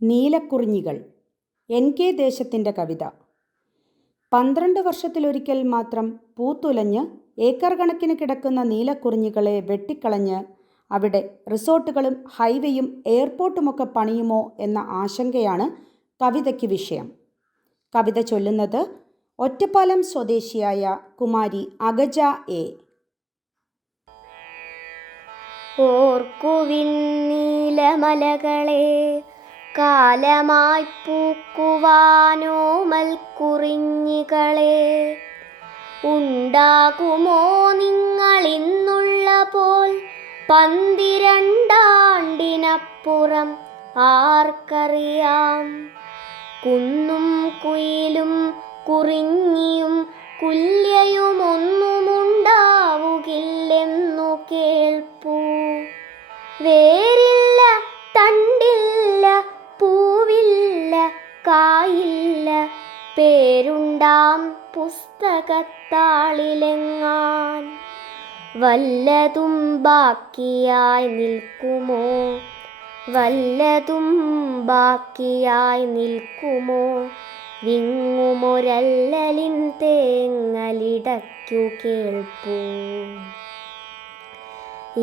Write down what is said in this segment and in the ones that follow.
നീലക്കുറിഞ്ഞികൾ. NK ദേശത്തിൻ്റെ കവിത. 12 വർഷത്തിലൊരിക്കൽ മാത്രം പൂത്തുലഞ്ഞ് ഏക്കർ കണക്കിന് കിടക്കുന്ന നീലക്കുറിഞ്ഞികളെ വെട്ടിക്കളഞ്ഞ് അവിടെ റിസോർട്ടുകളും ഹൈവേയും എയർപോർട്ടുമൊക്കെ പണിയുമോ എന്ന ആശങ്കയാണ് കവിതയ്ക്ക് വിഷയം. കവിത ചൊല്ലുന്നത് ഒറ്റപ്പാലം സ്വദേശിയായ കുമാരി അഗജ A. ഓർക്കുവിൻ നീലമലകളെ, കാലമായി പൂക്കുവാനോമൽ കുറിഞ്ഞികളെ. ഉണ്ടാകുമോ നിങ്ങളിന്നുള്ള പോൽ 12 ആർക്കറിയാം. കുന്നും കുയിലും കുറിഞ്ഞിയും കുല്യയുമൊന്നുമുണ്ടാവുകില്ലെന്നു കേൾപ്പൂ. വേരില്ല, തണ്ടില്ല, പൂവില്ല, കായില്ല, പേരുണ്ടാം പുസ്തകത്താളിലെങ്ങാൻ. വല്ലതും ബാക്കിയായി നിൽക്കുമോ, വല്ലതും ബാക്കിയായി നിൽക്കുമോ, വിങ്ങുമൊരല്ലലിൻ തേങ്ങലിടയ്ക്കു കേൾപ്പൂ.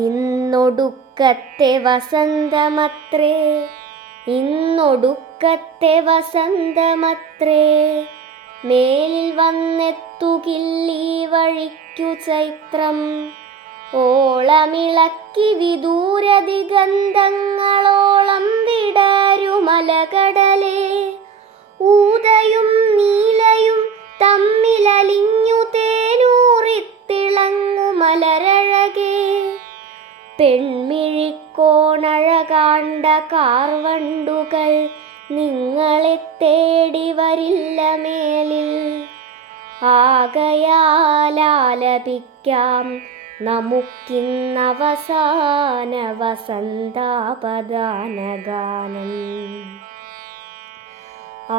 ഇന്നൊടുക്കത്തെ വസന്തമത്രേ, ഇന്നൊടുക്കത്തെ വസന്തമത്രേ, മേലിൽ വന്നെത്തുകില്ലീ വഴിക്കു ചൈത്രം. ഓളമിളക്കി വിദൂര ദിഗന്ധങ്ങളോളം വിടരുമലകടലേ, ഊതയും നീലയും തമ്മിലലിഞ്ഞു തേനൂറിത്തിളങ്ങു മലരഴകേ. പെൺമിഴിക്കോണഴകാണ്ട കാർവണ്ടുകൾ നിങ്ങളെ തേടി വരില്ല മേലിൽ. ആകയാലാലപിക്കാം നമുക്കിന്നവസാന വസന്താപദാനഗാനം.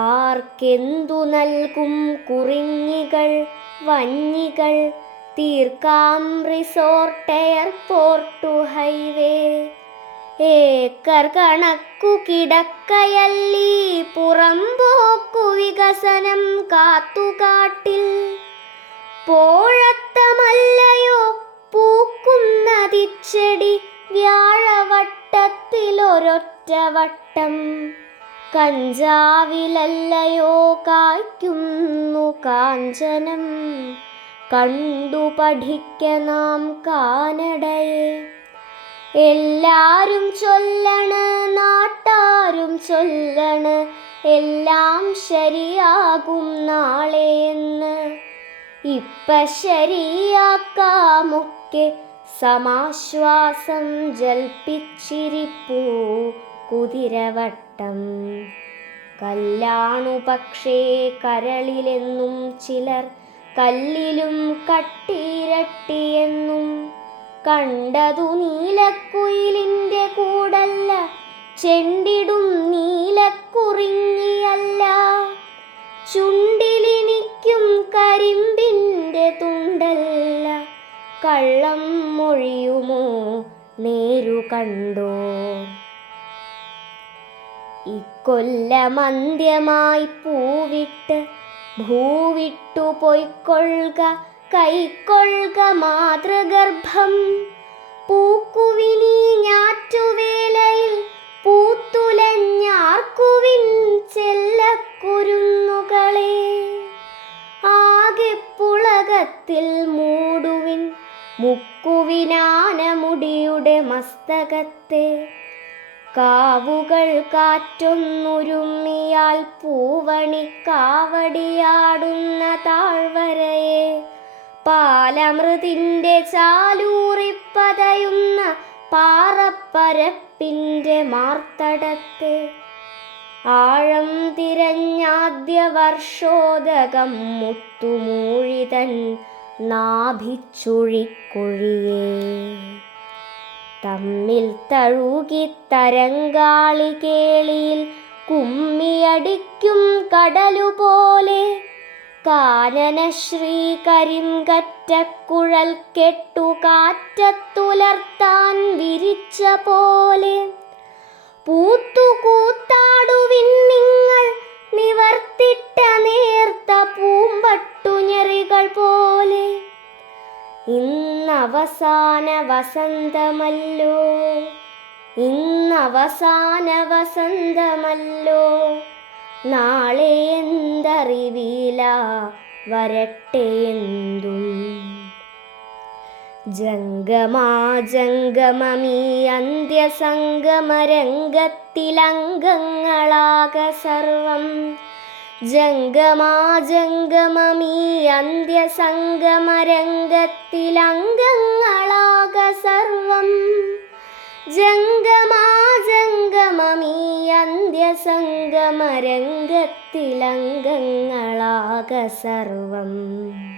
ആർക്കെന്തു നൽകും കുറിഞ്ഞികൾ വഞ്ഞികൾ, തീർക്കാം റിസോർട്ട് എയർപോർട്ടു ഹൈവേ. ഏക്കർ കണക്കു കിടക്കയല്ലീ പുറമ്പോക്കു വികസനം കാത്തുകാട്ടിൽ. പോഴത്തമല്ലയോ പൂക്കുന്നതിച്ചെടി വ്യാഴവട്ടത്തിലൊരൊറ്റവട്ടം. കഞ്ചാവിലല്ലയോ കായ്ക്കുന്നു കാഞ്ചനം, കണ്ടു പഠിക്ക നാം കാനഡയെ. എല്ലാരും ചൊല്ലണ്, നാട്ടാരും ചൊല്ലണ്, എല്ലാം ശരിയാകും നാളെയെന്ന്. ഇപ്പ ശരിയാക്കാമൊക്കെ സമാശ്വാസം ജൽപ്പിച്ചിരിപ്പൂ കുതിരവട്ടം. കല്ലാണു പക്ഷേ കരളിലെന്നും ചിലർ, കല്ലിലും കട്ടിയിരട്ടിയെന്നും. കണ്ടതു നീലക്കുയിലിൻ്റെ കൂടല്ല, ചെണ്ടിടും നീലക്കുറിഞ്ഞിയല്ല. ചുണ്ടിലിനിക്കും കരിമ്പിൻ്റെ തുണ്ടല്ല, കള്ളം മൊഴിയുമോ നേരു കണ്ടോ. ഇക്കൊല്ലമന്ത്യമായി പൂവിട്ട് ഭൂവിട്ടു പൊയ്ക്കൊള്ളുക, കൈക്കൊള്ളുക മാതൃഗർഭം. പൂക്കുവിനീ ഞാറ്റുവേലയിൽ പൂത്തുലഞ്ഞാർക്കുവിൻ ചെല്ലക്കുരുന്നുകളെ. ആകെ പുളകത്തിൽ മൂടുവിൻ മുക്കുവിനാനമുടിയുടെ മസ്തകത്തെ. കാവുകൾ കാറ്റൊന്നുരുമ്മിയാൽ പൂവണി കാവടിയാടുന്ന താഴ്വരയെ. പാലമൃതിൻ്റെ ചാലൂറിപ്പതയുന്ന പാറപ്പരപ്പിൻ്റെ മാർത്തടത്തെ. ആഴം തിരഞ്ഞാദ്യ വർഷോദകം മുത്തുമൂഴിതൻ നാഭിച്ചുഴിക്കുഴിയേ. തമ്മിൽ തഴുകി തരംഗാളി കേളിയിൽ കുമ്മിയടിക്കും കടലുപോലെ. കാനനശ്രീ കരിങ്കറ്റക്കുഴൽ കെട്ടു കാറ്റത്തുലർത്താൻ വിരിച്ച പോലെ. പൂത്തുകൂത്താടുവി ഇന്നവസാന വസന്തമല്ലോ, ഇന്നവസാന വസന്തമല്ലോ, നാളെ എന്തറിവില വരട്ടെ എന്തും. ജംഗമാജംഗമീ അന്ത്യസംഗമരംഗത്തിലംഗങ്ങളാക സർവം. ജംഗമാജംഗമീ അന്ത്യസംഗമരംഗത്തിലംഗങ്ങളാക സർവം. ജംഗമാജംഗമീ അന്ത്യസംഗമരംഗത്തിലംഗങ്ങളാക സർവം.